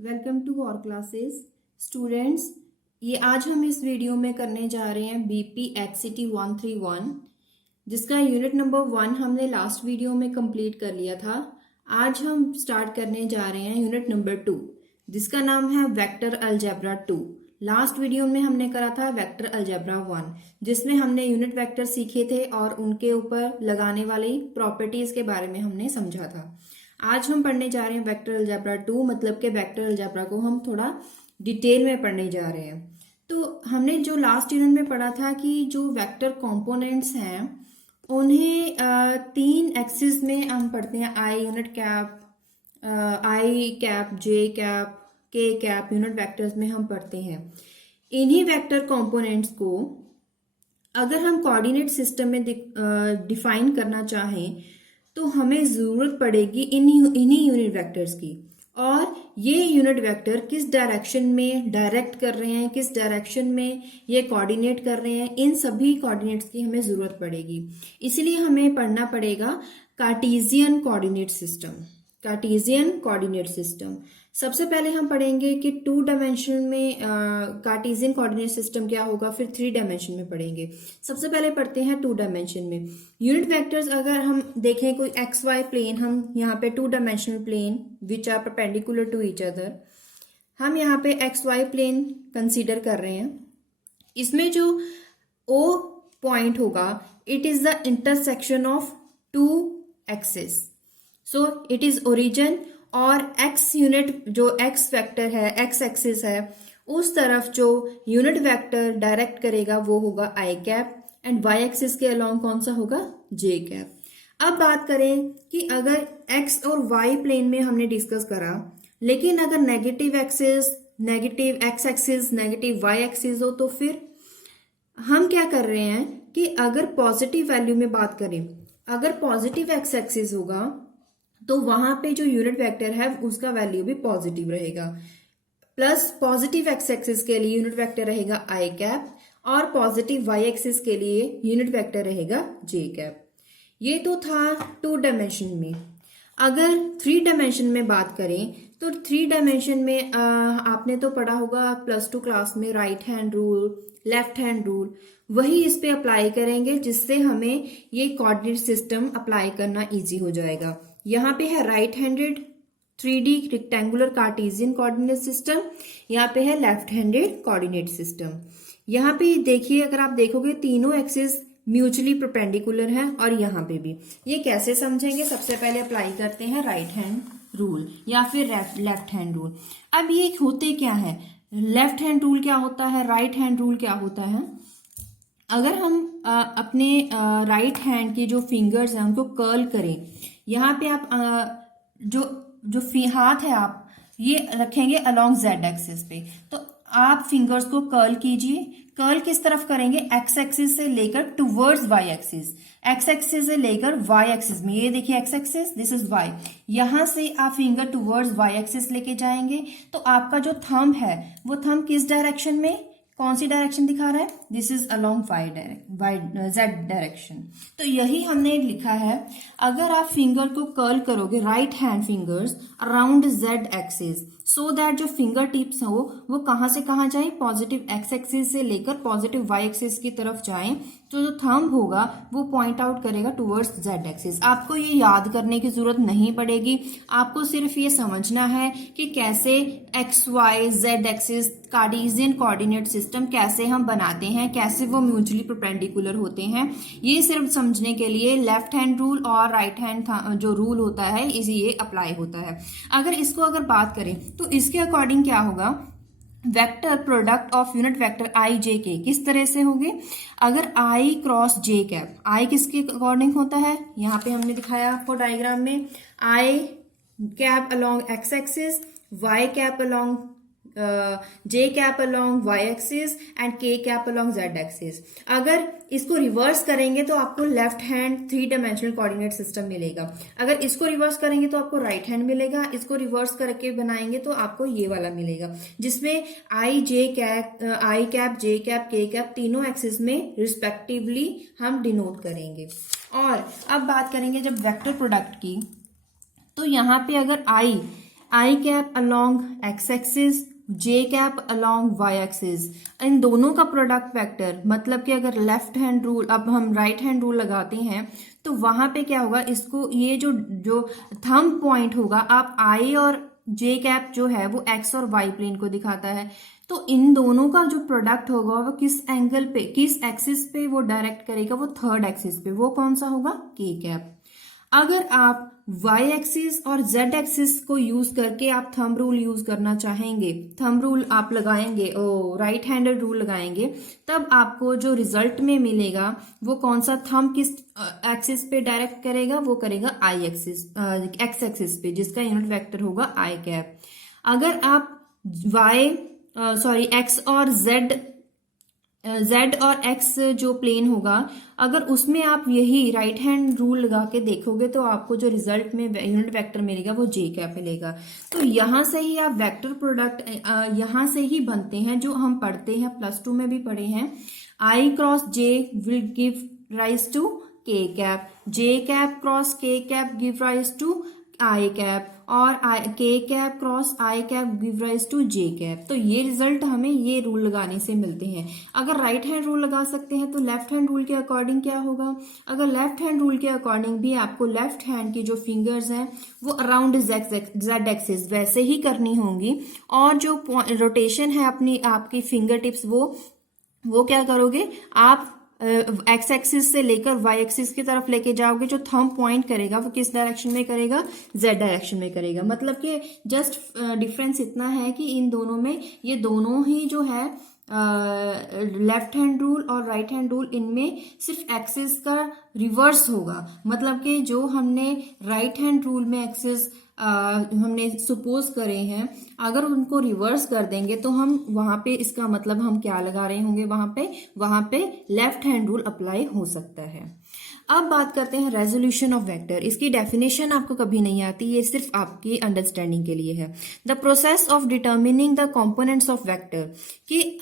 Welcome to और classes students. ये आज हम इस वीडियो में करने जा रहे हैं बीपी एक्सीटी 131 जिसका यूनिट नंबर 1 हमने लास्ट वीडियो में कंप्लीट कर लिया था। आज हम स्टार्ट करने जा रहे हैं यूनिट नंबर 2 जिसका नाम है वेक्टर अलजेब्रा 2। लास्ट वीडियो में हमने करा था वेक्टर अलजेब्रा 1 जिसमें हमने यूनिट वेक्टर सीखे थे और उनके ऊपर लगाने वाली प्रॉपर्टीज के बारे में हमने समझा था। आज हम पढ़ने जा रहे हैं वेक्टर अलजेब्रा 2, मतलब कि वेक्टर अलजेब्रा को हम थोड़ा डिटेल में पढ़ने जा रहे हैं। तो हमने जो लास्ट यूनिट में पढ़ा था कि जो वेक्टर कंपोनेंट्स हैं उन्हें तीन एक्सिस में हम पढ़ते हैं, I unit cap, I cap, J cap, के कैप यूनिट वेक्टर्स में हम पढ़ते हैं। इन्हीं वेक्टर कंपोनेंट्स को अगर हम कोऑर्डिनेट सिस्टम में डिफाइन करना चाहें तो हमें जरूरत पड़ेगी इन्हीं यूनिट वेक्टर्स की। और ये यूनिट वेक्टर किस डायरेक्शन में डायरेक्ट कर रहे हैं, किस डायरेक्शन में ये कोऑर्डिनेट कर रहे हैं, इन सभी कोऑर्डिनेट्स की हमें जरूरत पड़ेगी। इसलिए हमें पढ़ना पड़ेगा Cartesian coordinate system. Cartesian coordinate system सबसे पहले हम पढ़ेंगे कि 2 डायमेंशन में कार्टेशियन कोऑर्डिनेट सिस्टम क्या होगा, फिर 3 डायमेंशन में पढ़ेंगे। सबसे पहले पढ़ते हैं 2 डायमेंशन में यूनिट वेक्टर्स। अगर हम देखें कोई एक्स वाई प्लेन, हम यहाँ पे 2 dimensional plane which are perpendicular to each other, हम यहाँ पे एक्स वाई प्लेन कंसीडर कर रहे हैं। इसमें जो ओ पॉइंट होगा it is the intersection of 2 axis, so it is origin. और एक्स यूनिट जो एक्स वेक्टर है, एक्स एक्सिस है, उस तरफ जो यूनिट वेक्टर डायरेक्ट करेगा वो होगा आई कैप, एंड वाई एक्सिस के अलोंग कौन सा होगा, जे कैप। अब बात करें कि अगर एक्स और वाई प्लेन में हमने डिस्कस करा, लेकिन अगर negative axis, negative X axis, negative Y axis हो, तो फिर हम क्या कर रहे हैं कि अगर पॉजिटिव वैल्यू में बात करें, अगर पॉजिटिव एक्स एक्सिस होगा तो वहां पे जो यूनिट वेक्टर है उसका वैल्यू भी पॉजिटिव रहेगा। प्लस पॉजिटिव एक्स एक्सिस के लिए यूनिट वेक्टर रहेगा आई कैप, और पॉजिटिव वाई एक्सिस के लिए यूनिट वेक्टर रहेगा जे कैप। ये तो था 2 डायमेंशन में। अगर 3 डायमेंशन में बात करें तो 3 डायमेंशन में आपने तो पढ़ा होगा +2 क्लास में right hand rule, left hand rule, वही इस पे अप्लाई करेंगे जिससे हमें ये कोऑर्डिनेट सिस्टम अप्लाई करना इजी हो जाएगा। यहाँ पे है right handed 3D rectangular Cartesian coordinate system, यहाँ पे है लेफ्ट हैंडेड कोऑर्डिनेट सिस्टम। यहाँ पे देखिए, अगर आप देखोगे तीनों एक्सिस म्यूचुअली परपेंडिकुलर है, और यहाँ पे भी। ये कैसे समझेंगे, सबसे पहले अप्लाई करते हैं राइट हैंड रूल या फिर लेफ्ट हैंड रूल। अब ये होते क्या है, लेफ्ट हैंड रूल क्या होता है, राइट हैंड रूल क्या होता है। अगर हम अपने राइट हैंड के जो फिंगर्स हैं उनको कर्ल करें, यहाँ पे आप जो हाथ है आप ये रखेंगे अलोंग जेड एक्सिस पे, तो आप फिंगर्स को कर्ल कीजिए। कर्ल किस तरफ करेंगे, एक्स एक्सिस से लेकर towards y axis, x axis से लेकर वाई एक्सिस में। ये देखिए x axis, this is y, यहां से आप फिंगर टुवर्ड्स वाई एक्सिस लेके जाएंगे तो आपका जो थंब है वो थंब किस डायरेक्शन में, कौन सी डायरेक्शन दिखा रहा है, this is along Z direction. तो यही हमने लिखा है, अगर आप फिंगर को कर्ल करोगे right hand fingers around Z axis, so that जो फिंगर टिप्स हो वो कहां से कहां जाए, पॉजिटिव एक्स एक्सिस से लेकर पॉजिटिव वाई एक्सिस की तरफ जाएं, तो जो थंब होगा वो पॉइंट आउट करेगा टुवर्ड्स जेड एक्सिस। आपको ये याद करने की जरूरत नहीं पड़ेगी, आपको सिर्फ ये समझना है कि कैसे x y z axis Cartesian coordinate system कैसे हम बनाते हैं, कैसे वो म्यूचुअली परपेंडिकुलर होते हैं। ये सिर्फ समझने के लिए लेफ्ट हैंड रूल और राइट हैंड जो रूल होता है इसी ये अप्लाई होता है। अगर इसको अगर बात करें तो इसके अकॉर्डिंग क्या होगा, vector product of unit vector I J K किस तरह से होंगे। अगर आई क्रॉस जे कैप, आई किसके अकॉर्डिंग होता है, यहाँ पे हमने दिखाया आपको डायग्राम में, I cap along x axis, Y cap along J cap along Y axis, and K cap along Z axis. अगर इसको रिवर्स करेंगे तो आपको left hand 3 dimensional coordinate system मिलेगा। अगर इसको रिवर्स करेंगे तो आपको राइट हैंड मिलेगा, इसको रिवर्स करके बनाएंगे तो आपको ये वाला मिलेगा, जिसमें आई कैप, जे कैप, के कैप तीनों एक्सिस में रिस्पेक्टिवली हम डिनोट करेंगे। और अब बात करेंगे जब वेक्टर प्रोडक्ट की, तो यहाँ पे अगर आई आई कैप अलोंग एक्स एक्सिस, जे कैप अलोंग वाई एक्सिस। इन दोनों का प्रोडक्ट वेक्टर, मतलब कि अगर लेफ्ट हैंड रूल, अब हम राइट हैंड रूल लगाते हैं तो वहां पे क्या होगा, इसको ये जो जो थंब पॉइंट होगा, आप आई और जे कैप जो है वो एक्स और वाई प्लेन को दिखाता है, तो इन दोनों का जो प्रोडक्ट होगा वो किस एंगल पे, किस एक्सिस पे वो डायरेक्ट करेगा, वो थर्ड एक्सिस पे। वो कौन सा होगा, के कैप। अगर आप y एक्सिस और z एक्सिस को यूज करके आप थंब रूल यूज करना चाहेंगे, थंब रूल आप लगाएंगे, राइट हैंडेड रूल लगाएंगे, तब आपको जो रिजल्ट में मिलेगा वो कौन सा थंब किस एक्सिस पे डायरेक्ट करेगा, वो करेगा आई एक्सिस, एक्स एक्सिस पे, जिसका यूनिट वेक्टर होगा आई कैप। अगर आप एक्स और z और x जो प्लेन होगा, अगर उसमें आप यही राइट हैंड रूल लगा के देखोगे तो आपको जो रिजल्ट में यूनिट वेक्टर मिलेगा वो जे कैप मिलेगा। तो यहां से ही आप वेक्टर प्रोडक्ट यहां से ही बनते हैं, जो हम पढ़ते हैं, प्लस 2 में भी पढ़े हैं। I cross J will give rise to K cap, J cap cross K cap give rise to I cap, और K cap cross I cap give rise to J cap. तो ये रिजल्ट हमें ये rule लगाने से मिलते हैं। अगर राइट हैंड रूल लगा सकते हैं तो लेफ्ट हैंड रूल के अकॉर्डिंग क्या होगा, अगर लेफ्ट हैंड रूल के अकॉर्डिंग भी आपको लेफ्ट हैंड की जो फिंगर्स हैं वो अराउंड जेड एक्सिस वैसे ही करनी होंगी, और जो रोटेशन है अपनी आपकी फिंगर टिप्स वो क्या करोगे आप, एक्स एक्सिस से लेकर वाई एक्सिस की तरफ लेके जाओगे, जो थंब पॉइंट करेगा वो किस डायरेक्शन में करेगा, जेड डायरेक्शन में करेगा। मतलब कि जस्ट डिफरेंस इतना है कि इन दोनों में, ये दोनों ही जो है लेफ्ट हैंड रूल और राइट हैंड रूल, इनमें सिर्फ एक्सिस का रिवर्स होगा। मतलब कि जो हमने राइट हैंड रूल में एक्सिस हमने सपोज करे हैं, अगर उनको रिवर्स कर देंगे तो हम वहां पे, इसका मतलब हम क्या लगा रहे होंगे, वहां पे लेफ्ट हैंड रूल अप्लाई हो सकता है। अब बात करते हैं रेजोल्यूशन ऑफ वेक्टर। इसकी डेफिनेशन आपको कभी नहीं आती, ये सिर्फ आपकी अंडरस्टैंडिंग के लिए है। The process of determining the components of vector, कि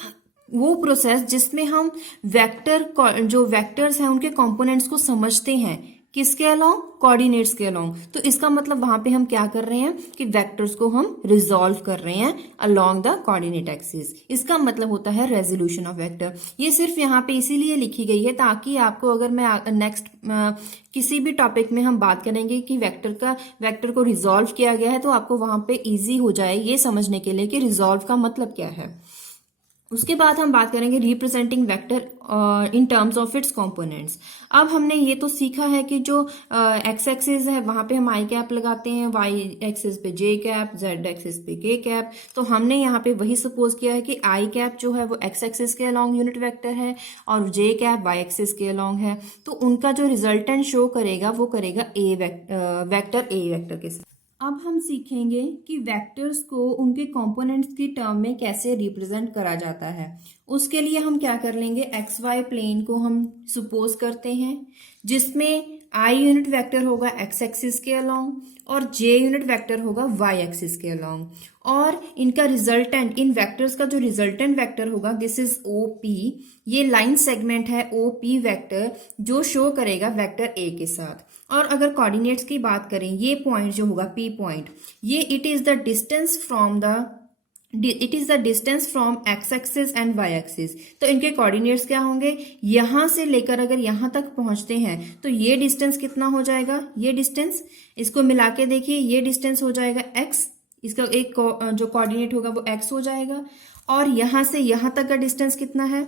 वो प्रोसेस जिसमें हम वेक्टर, जो वेक्टर्स हैं उनके कंपोनेंट्स को समझते हैं, किसके अलोंग, कोऑर्डिनेट्स के अलोंग। तो इसका मतलब वहां पे हम क्या कर रहे हैं कि वेक्टर्स को हम रिजॉल्व कर रहे हैं अलोंग द कोऑर्डिनेट एक्सिस। इसका मतलब होता है रेजोल्यूशन ऑफ वेक्टर। ये सिर्फ यहाँ पे इसीलिए लिखी गई है ताकि आपको, अगर मैं नेक्स्ट किसी भी टॉपिक में हम बात करेंगे कि वेक्टर को रिजॉल्व किया गया है, तो आपको वहां पे इजी हो जाए ये समझने के लिए कि रिजॉल्व का मतलब क्या है। उसके बाद हम बात करेंगे representing vector in terms of its components. अब हमने ये तो सीखा है कि जो एक्स एक्सिस है वहां पे हम आई कैप लगाते हैं, वाई एक्सिस पे जे कैप, जेड एक्सिस पे के कैप। तो हमने यहाँ पे वही सपोज किया है कि आई कैप जो है वो एक्स एक्सिस के अलोंग यूनिट वेक्टर है और जे कैप वाई एक्सिस के अलोंग है। तो उनका जो रिजल्टेंट शो करेगा वो करेगा वेक्टर ए वेक्टर के साथ। अब हम सीखेंगे कि वेक्टर्स को उनके कंपोनेंट्स की टर्म में कैसे रिप्रेजेंट करा जाता है। उसके लिए हम क्या कर लेंगे, एक्स वाई प्लेन को हम सपोज करते हैं, जिसमें आई यूनिट वेक्टर होगा एक्स एक्सिस के अलोंग और जे यूनिट वेक्टर होगा वाई एक्सिस के अलोंग, और इनका रिजल्टेंट, इन वेक्टर्स का जो रिजल्टेंट वेक्टर होगा दिस इज ओ पी। ये लाइन सेगमेंट है ओ पी वेक्टर, जो शो करेगा वेक्टर ए के साथ। और अगर कोऑर्डिनेट्स की बात करें, ये पॉइंट जो होगा पी पॉइंट, ये it is the distance from x axis and y axis. तो इनके कोऑर्डिनेट्स क्या होंगे, यहां से लेकर अगर यहां तक पहुंचते हैं तो ये डिस्टेंस कितना हो जाएगा, ये डिस्टेंस, इसको मिला के देखिए, ये डिस्टेंस हो जाएगा x, इसका एक जो कोऑर्डिनेट होगा वो x हो जाएगा, और यहां से यहां तक का डिस्टेंस कितना है,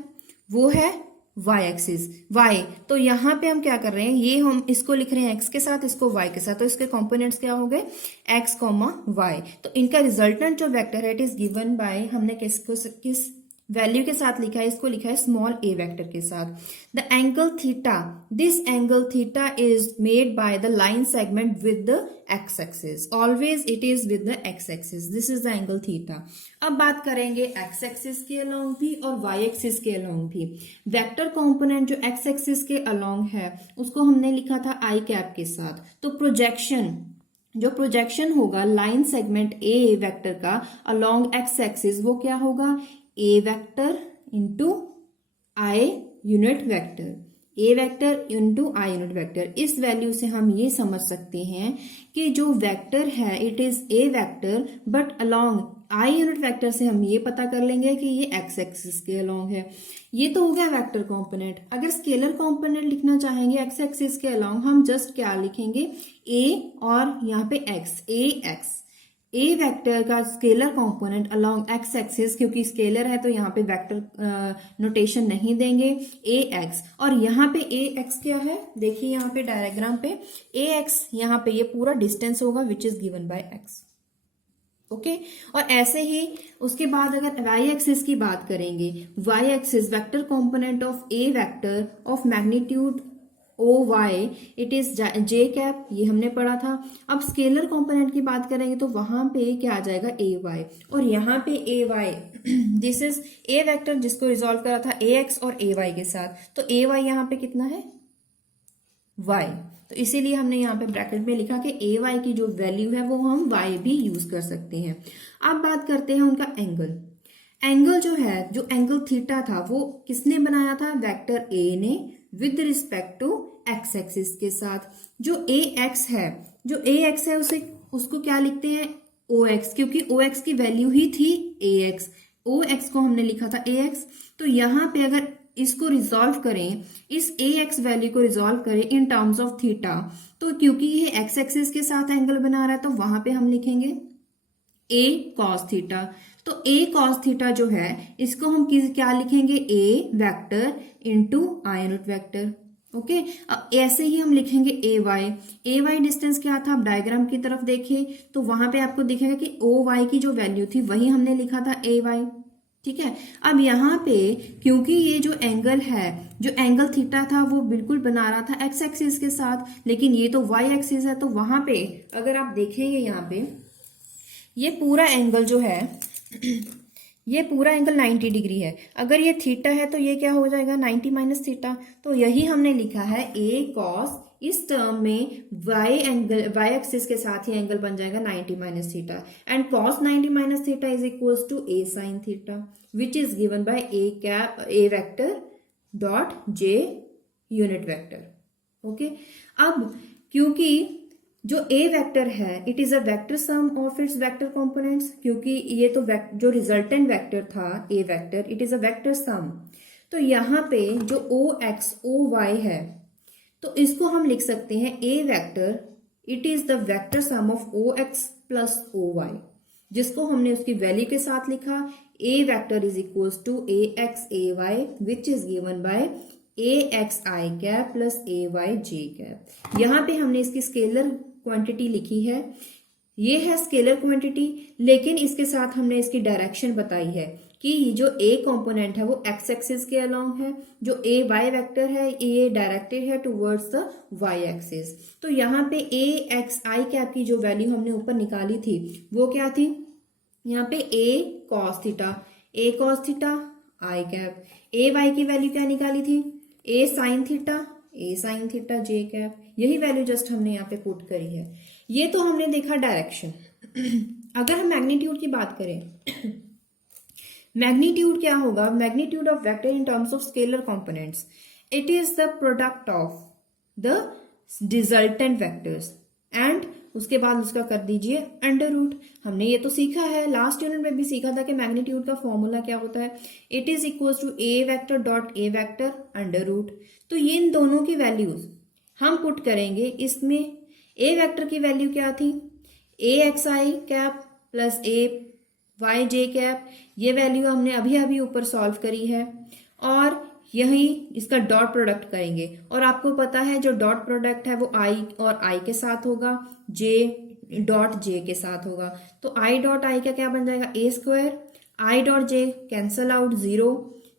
वो है y एक्सिस, y। तो यहां पे हम क्या कर रहे हैं, ये हम इसको लिख रहे हैं x के साथ, इसको y के साथ, तो इसके कंपोनेंट्स क्या हो गए, x, y। तो इनका रिजल्टेंट जो वेक्टर है इट इज गिवन बाय, हमने किस वैल्यू के साथ लिखा है, इसको लिखा है स्मॉल a वेक्टर के साथ। The angle theta, this angle theta is made by the line segment with the x axis, always it is with the x axis, this is the angle theta. अब बात करेंगे x axis के along भी और y axis के along भी। Vector component जो x axis के अलोंग है उसको हमने लिखा था i कैप के साथ। तो प्रोजेक्शन होगा लाइन सेगमेंट a वेक्टर का अलोंग x एक्सिस, वो क्या होगा, a vector into i unit vector, A vector into I unit vector. इस वैल्यू से हम ये समझ सकते हैं कि जो वेक्टर है it is a vector but along I unit vector से हम ये पता कर लेंगे कि ये एक्स एक्सिस के अलोंग है। ये तो हो गया वेक्टर कंपोनेंट। अगर स्केलर कंपोनेंट लिखना चाहेंगे एक्स एक्सिस के अलोंग, हम जस्ट क्या लिखेंगे, ए और यहाँ पे एक्स, ए एक्स। ए वेक्टर का scalar component along x axis, क्योंकि स्केलर है तो यहाँ पे वेक्टर नोटेशन नहीं देंगे, ए एक्स। और यहाँ पे ए एक्स क्या है, देखिए यहाँ पे डायग्राम पे ए एक्स, यहाँ पे ये पूरा डिस्टेंस होगा विच is given bye x. Okay और ऐसे ही उसके बाद अगर वाई एक्सिस की बात करेंगे, y axis vector component of A vector of magnitude o y it is j cap, ये हमने पढ़ा था। अब स्केलर कंपोनेंट की बात करेंगे तो वहां पे क्या आ जाएगा, ए वाई। और यहाँ पे A Y this is a vector जिसको रिजॉल्व करा था ए एक्स और ए वाई के साथ, तो ए वाई यहाँ पे कितना है, वाई। तो इसीलिए हमने यहाँ पे ब्रैकेट में लिखा कि ए वाई की जो वैल्यू है वो हम वाई भी यूज कर सकते हैं। अब बात करते हैं उनका एंगल। एंगल जो है, जो एंगल थीटा था वो किसने बनाया था, वेक्टर ए ने with respect to x axis के साथ। जो ए एक्स है उसे उसको क्या लिखते हैं, ओ एक्स, क्योंकि ओ एक्स की वैल्यू ही थी ए एक्स। ओ एक्स को हमने लिखा था ए एक्स। तो यहाँ पे अगर इसको रिजॉल्व करें, इस ए एक्स वैल्यू को रिजॉल्व करें इन टर्म्स ऑफ थीटा, तो क्योंकि ये एक्स एक्सिस के साथ एंगल बना रहा है तो वहां पे हम लिखेंगे ए कॉस थीटा। तो ए कॉस थीटा जो है इसको हम क्या लिखेंगे, A vector into I unit vector. Okay ऐसे ही हम लिखेंगे ए वाई डिस्टेंस क्या था, आप डायग्राम की तरफ देखिए तो वहां पे आपको दिखेगा कि ओ वाई की जो वैल्यू थी वही हमने लिखा था ए वाई। ठीक है, अब यहाँ पे क्योंकि ये जो एंगल है, जो एंगल थीटा था वो बिल्कुल बना रहा था एक्स एक्सिस के साथ, लेकिन ये तो वाई एक्सिस है, तो वहां पे अगर आप देखेंगे यहाँ पे ये पूरा एंगल जो है ये पूरा एंगल 90 डिग्री है। अगर ये थीटा है तो ये क्या हो जाएगा, 90 माइनस थीटा। तो यही हमने लिखा है ए कॉस, इस टर्म में वाई एक्सिस के साथ ही एंगल बन जाएगा 90 minus theta, and cos 90 minus theta is equals to A sine theta which is given by A vector dot J unit vector. Okay अब क्योंकि जो ए वेक्टर है it is a vector sum of its vector components, क्योंकि ये तो जो resultant vector था A vector it is a vector सम, तो यहाँ पे जो ओ एक्स ओ वाई है तो इसको हम लिख सकते हैं A vector it is the vector sum of O X plus O Y, जिसको हमने उसकी वैल्यू के साथ लिखा A vector is equals to A X A Y which is given by A X I cap plus A Y J cap. यहाँ पे हमने इसकी स्केलर क्वांटिटी लिखी है, ये है स्केलर क्वांटिटी, लेकिन इसके साथ हमने इसकी डायरेक्शन बताई है कि जो ए कंपोनेंट है वो एक्स एक्सिस के अलोंग है, जो ए वाई वेक्टर है ये डायरेक्टेड है टुवर्ड्स द वाई एक्सिस। तो यहाँ पे ए एक्स आई कैप की जो वैल्यू हमने ऊपर निकाली थी वो क्या थी, यहाँ पे ए कॉस थीटा आई कैप, ए वाई की वैल्यू क्या निकाली थी, ए साइन थीटा जे कैप, यही वैल्यू जस्ट हमने यहाँ पे पुट करी है। ये तो हमने देखा डायरेक्शन। अगर हम मैग्नीट्यूड की बात करें, मैग्नीट्यूड क्या होगा, magnitude of vector in terms of scalar components, it is the product of the resultant vectors and उसके बाद उसका कर दीजिए अंडर रूट। हमने ये तो सीखा है, लास्ट यूनिट में भी सीखा था कि मैग्नीट्यूड का फॉर्मूला क्या होता है, it is equals to a vector dot a vector under root. तो ये इन दोनों की वैल्यूज हम पुट करेंगे इसमें। ए वेक्टर की वैल्यू क्या थी, ए X I cap plus A Y J cap, ये वैल्यू हमने अभी अभी ऊपर सॉल्व करी है, और यही इसका डॉट प्रोडक्ट करेंगे। और आपको पता है जो डॉट प्रोडक्ट है वो आई और आई के साथ होगा, जे डॉट जे के साथ होगा। तो आई डॉट आई का क्या बन जाएगा, A square, I dot J cancel out 0,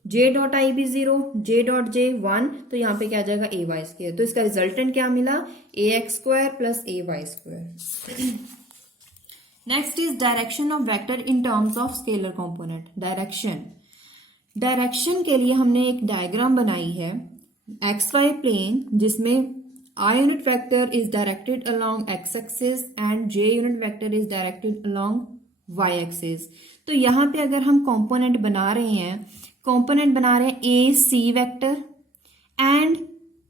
J dot I भी 0, जे डॉट जे 1, तो यहाँ पे क्या आ जाएगा ए वाई स्क्वायर। तो इसका रिजल्टेंट क्या मिला, A x square plus A Y square. Next is direction of vector in terms of scalar component. Direction के लिए हमने एक डायग्राम बनाई है एक्स वाई प्लेन, जिसमें I unit vector is directed along x axis and J unit vector is directed along Y axis. तो यहाँ पे अगर हम कंपोनेंट बना रहे हैं A C vector and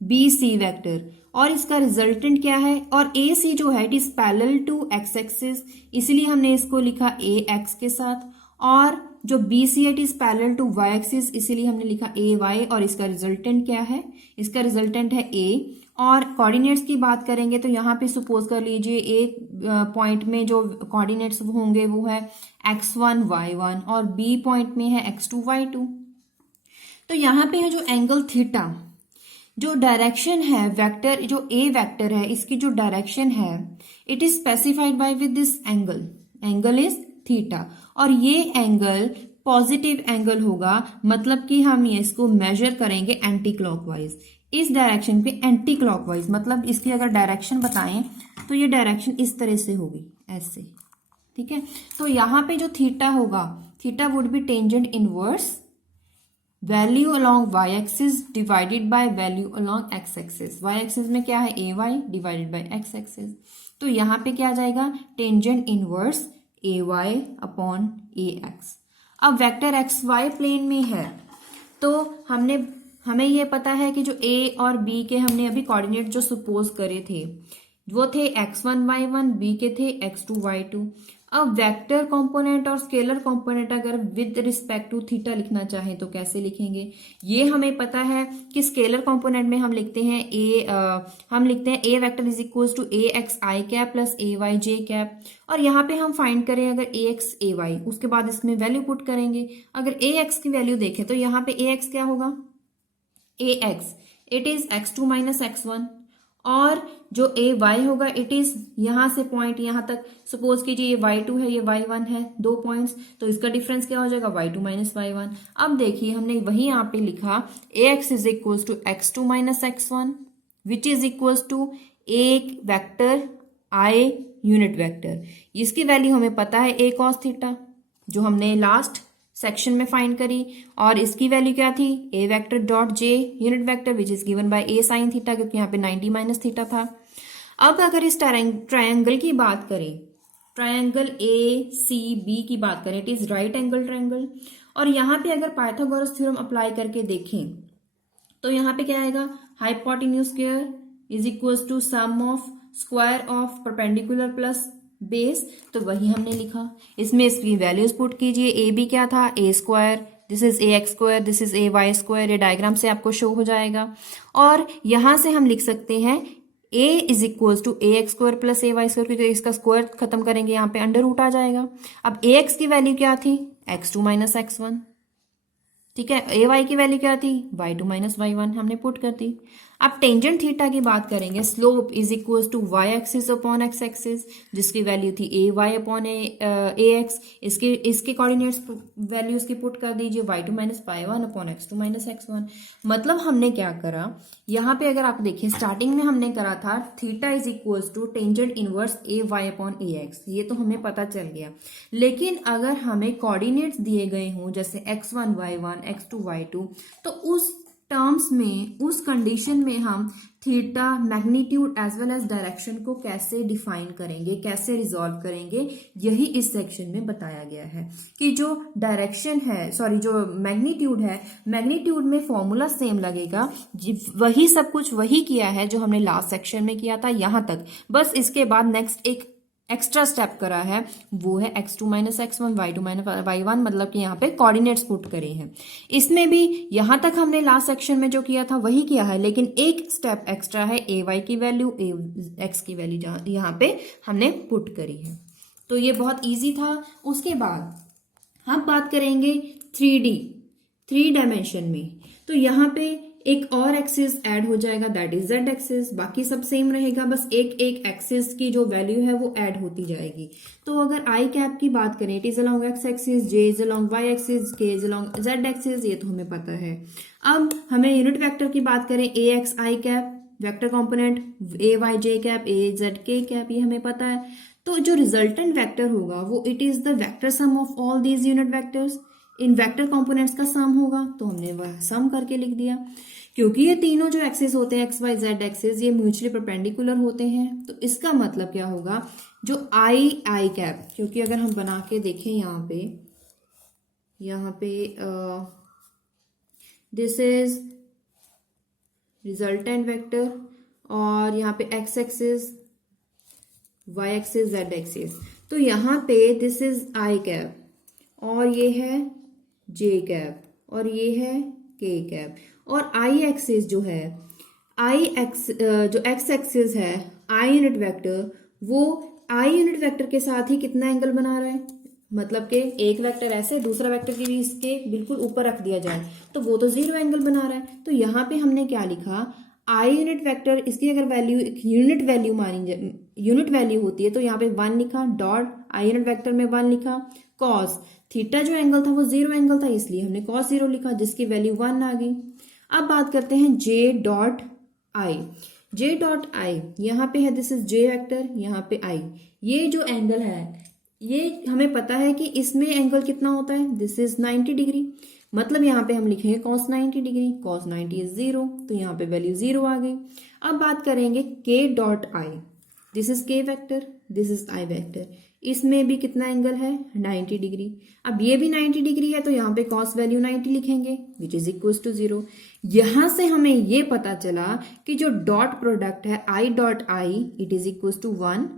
B C vector, और इसका रिजल्टेंट क्या है, और ए सी जो है it is parallel to x axis, इसलिए हमने इसको लिखा ए एक्स के साथ, और जो b c it is parallel to y axis, इसीलिए हमने लिखा ए वाई, और इसका रिजल्टेंट क्या है, इसका रिजल्टेंट है ए। और कोऑर्डिनेट्स की बात करेंगे तो यहाँ पे सपोज कर लीजिए एक पॉइंट में जो कोऑर्डिनेट्स होंगे वो है x1 y1 और बी पॉइंट में है x2 y2। तो यहाँ पे है जो एंगल थीटा, जो डायरेक्शन है वेक्टर, जो ए वेक्टर है इसकी जो डायरेक्शन है it is specified by with this angle, angle is theta, और ये एंगल पॉजिटिव एंगल होगा, मतलब कि हम ये इसको मेजर करेंगे एंटी क्लॉकवाइज, इस डायरेक्शन पे एंटी क्लॉकवाइज, मतलब इसकी अगर डायरेक्शन बताएं तो ये डायरेक्शन इस तरह से होगी, ऐसे, ठीक है। तो यहाँ पे जो थीटा होगा, theta would be tangent inverse value along Y axis divided by value along x axis. Y axis में क्या है, A Y divided by X axis, तो यहाँ पे क्या आ जाएगा, टेंजेंट इनवर्स ए वाई अपॉन ए एक्स। अब वेक्टर एक्स वाई प्लेन में है तो हमें ये पता है कि जो ए और बी के हमने अभी कोऑर्डिनेट जो सपोज करे थे वो थे x1 y1, बी के थे x2 y2। अब वेक्टर कंपोनेंट और स्केलर कंपोनेंट अगर विद रिस्पेक्ट टू थीटा लिखना चाहें तो कैसे लिखेंगे, ये हमें पता है कि स्केलर कंपोनेंट में हम लिखते हैं A vector is equals to A X I cap plus A Y J cap, और यहाँ पे हम फाइंड करें अगर ए एक्स ए वाई, उसके बाद इसमें वैल्यू पुट करेंगे। अगर ए एक्स की वैल्यू देखें तो यहाँ पे ए एक्स क्या होगा, A X it is x2 minus x1, और जो ए वाई होगा इट इज यहां से पॉइंट यहां तक, सपोज कीजिए ये y2 है ये y1 है, 2 पॉइंट्स, तो इसका डिफरेंस क्या हो जाएगा y2 माइनस y1। अब देखिए हमने वही यहाँ पे लिखा ax is equals to x2 minus x1 which is equals to एक वेक्टर आई यूनिट वेक्टर, इसकी वैल्यू हमें पता है a cos थीटा जो हमने लास्ट सेक्शन में फाइंड करी, और इसकी वैल्यू क्या थी, A vector dot J unit vector which is given by A sine theta, क्योंकि यहाँ पे 90 माइनस थीटा था। अब अगर इस ट्रायंगल की बात करें, ट्रायंगल ए सी बी की बात करें, it is right angle triangle, और यहाँ पे अगर पाइथागोरस थ्योरम अप्लाई करके देखें तो यहाँ पे क्या आएगा, hypotenuse square is equals to sum of square of perpendicular plus base, तो वही हमने लिखा। इसमें इसकी वैल्यूज पुट कीजिए, ए बी क्या था, A square, this is A x square, this is A Y square, ये डायग्राम से आपको शो हो जाएगा। और यहां से हम लिख सकते हैं A is equals to A x square plus A Y square, क्योंकि इसका स्क्वायर खत्म करेंगे यहाँ पे अंडर रूट आ जाएगा। अब ए एक्स की वैल्यू क्या थी, x2 माइनस x1, ठीक है, ए वाई की वैल्यू क्या थी, y2 माइनस y1, हमने पुट कर दी। अब टेंजेंट थीटा की बात करेंगे, slope is equals to y axis upon x axis, जिसकी वैल्यू थी a Y upon A x, इसके कोऑर्डिनेट्स वैल्यूज की पुट कर दीजिए y2 minus y1 upon x2 minus x1। मतलब हमने क्या करा, यहाँ पे अगर आप देखिए स्टार्टिंग में हमने करा था theta is equals to tangent inverse A Y upon A x, ये तो हमें पता चल गया। लेकिन अगर हमें कोऑर्डिनेट्स दिए गए हों जैसे x1 y1 x2 y2, तो उस टर्म्स में, उस कंडीशन में हम theta magnitude as well as direction को कैसे डिफाइन करेंगे, कैसे रिजॉल्व करेंगे, यही इस सेक्शन में बताया गया है कि जो डायरेक्शन है, सॉरी जो मैग्नीट्यूड है, मैग्नीट्यूड में फॉर्मूला सेम लगेगा, वही सब कुछ वही किया है जो हमने लास्ट सेक्शन में किया था यहां तक, बस इसके बाद नेक्स्ट एक एक्स्ट्रा स्टेप करा है, वो है x2 minus x1 y2 minus y1, मतलब कि यहाँ पे कोऑर्डिनेट्स पुट करे हैं। इसमें भी यहां तक हमने लास्ट सेक्शन में जो किया था वही किया है, लेकिन एक स्टेप एक्स्ट्रा है, ए वाई की वैल्यू ए एक्स की वैल्यू यहाँ पे हमने पुट करी है। तो ये बहुत ईजी था। उसके बाद हम बात करेंगे 3 डायमेंशन में, तो यहाँ पे एक और एक्सिस ऐड हो जाएगा, दैट इज जेड एक्सिस, बाकी सब सेम रहेगा, बस एक एक्सिस की जो वैल्यू है वो ऐड होती जाएगी। तो अगर आई कैप की बात करें, it is along x axis, j is along Y axis, k is along Z axis, ये तो हमें पता है। अब हमें यूनिट वेक्टर की बात करें, ए X I cap, vector component A Y J cap, A Z के कैप, ये हमें पता है। तो जो रिजल्टेंट वेक्टर होगा वो it is the vector sum of all these unit vectors, in vector components का सम होगा, तो हमने वह सम करके लिख दिया। क्योंकि ये तीनों जो एक्सिस होते हैं एक्स वाई जेड एक्सिस, ये म्यूचुअली परपेंडिकुलर होते हैं, तो इसका मतलब क्या होगा, जो आई कैप, क्योंकि अगर हम बना के देखें यहाँ पे दिस इज रिजल्टेंट वेक्टर, और यहाँ पे x axis, Y axis, z axis. तो यहाँ पे दिस इज आई कैप और ये है जे कैप और ये है के कैप, और आई एक्सिस जो है, जो एक्स एक्सिस है आई यूनिट वेक्टर, वो आई यूनिट वेक्टर के साथ ही कितना एंगल बना रहा है, मतलब कि एक वेक्टर ऐसे दूसरा वेक्टर भी इसके बिल्कुल ऊपर रख दिया जाए तो वो तो जीरो एंगल बना रहा है। तो यहाँ पे हमने क्या लिखा, आई यूनिट वेक्टर, इसकी अगर वैल्यू यूनिट वैल्यू मानी जाए, यूनिट वैल्यू होती है तो यहाँ पे 1 लिखा, डॉट आई यूनिट वेक्टर में 1 लिखा, कॉस थीटा जो एंगल था वो जीरो एंगल था इसलिए हमने कॉस जीरो लिखा, जिसकी वैल्यू 1 आ गई। अब बात करते हैं जे डॉट आई। जे डॉट आई यहाँ पे है, दिस इज जे वेक्टर, यहाँ पे आई, ये जो एंगल है ये हमें पता है कि इसमें एंगल कितना होता है, दिस इज 90 डिग्री, मतलब यहाँ पे हम लिखेंगे cos 90 डिग्री, cos 90 इज 0, तो यहाँ पे वैल्यू 0 आ गई। अब बात करेंगे k dot I, this is k vector, this is i vector, इसमें भी कितना एंगल है 90 डिग्री। अब ये भी 90 डिग्री है तो यहाँ पे cos वैल्यू 90 लिखेंगे विच इज इक्वल टू 0। यहां से हमें ये पता चला कि जो डॉट प्रोडक्ट है i dot i it is equal to 1,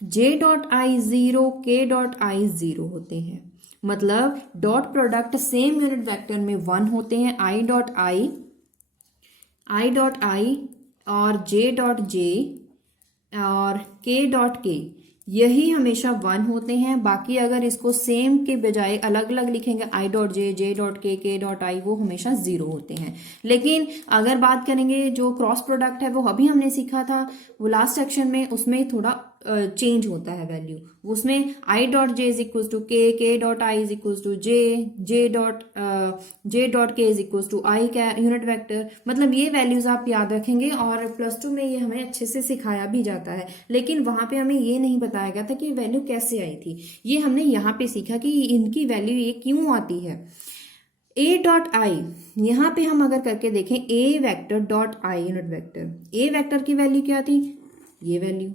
j dot i 0, k dot i 0 होते हैं, मतलब dot product same unit vector में 1 होते हैं, आई डॉट आई और जे डॉट जे और के डॉट के, यही हमेशा 1 होते हैं। बाकी अगर इसको सेम के बजाय अलग अलग लिखेंगे, आई डॉट जे डॉट के डॉट आई, वो हमेशा 0 होते हैं। लेकिन अगर बात करेंगे जो क्रॉस प्रोडक्ट है वो अभी हमने सीखा था वो लास्ट सेक्शन में, उसमें थोड़ा चेंज होता है वैल्यू, उसमें I dot J is equal to K dot I is equal to J dot K is equal to I का यूनिट वेक्टर, मतलब ये वैल्यूज आप याद रखेंगे और +2 में ये हमें अच्छे से सिखाया भी जाता है। लेकिन वहां पे हमें ये नहीं बताया गया था कि वैल्यू कैसे आई थी, ये हमने यहाँ पे सीखा कि इनकी वैल्यू ये क्यों आती है। ए डॉट आई, यहाँ पे हम अगर करके देखें A vector dot I unit vector, A vector की वैल्यू क्या थी, ये वैल्यू,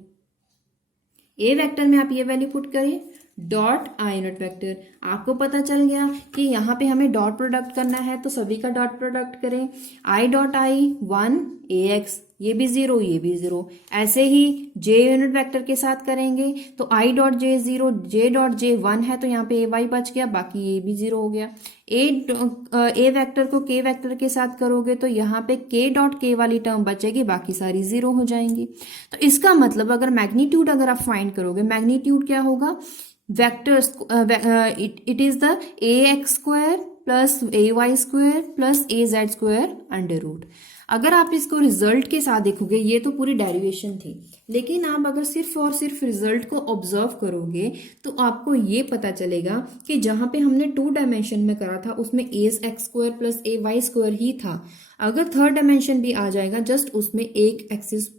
ए वेक्टर में आप ये वैल्यू पुट करें डॉट आई यूनिट वेक्टर, आपको पता चल गया कि यहाँ पे हमें डॉट प्रोडक्ट करना है तो सभी का डॉट प्रोडक्ट करें, I dot I 1 A x, ये भी 0 ये भी 0, ऐसे ही जे यूनिट वेक्टर के साथ करेंगे तो आई डॉट जे 0, जे डॉट जे 1 है तो यहाँ पे ए वाई बच गया, बाकी ये भी 0 हो गया। ए वेक्टर को के वेक्टर के साथ करोगे तो यहाँ पे के डॉट के वाली टर्म बचेगी, बाकी सारी 0 हो जाएंगी। तो इसका मतलब अगर मैग्नीट्यूड अगर आप फाइंड करोगे, मैग्नीट्यूड क्या होगा, vectors it is the a x square plus A Y square plus A Z square under root. अगर आप इसको रिजल्ट के साथ देखोगे, ये तो पूरी डेरिवेशन थी, लेकिन आप अगर सिर्फ और सिर्फ रिजल्ट को ऑब्जर्व करोगे तो आपको ये पता चलेगा कि जहां पे हमने 2 डायमेंशन में करा था उसमें ए एक्स स्क्वायर प्लस ए वाई स्क्वायर ही था, अगर 3rd डायमेंशन भी आ जाएगा जस्ट उसमें एक एक्सिस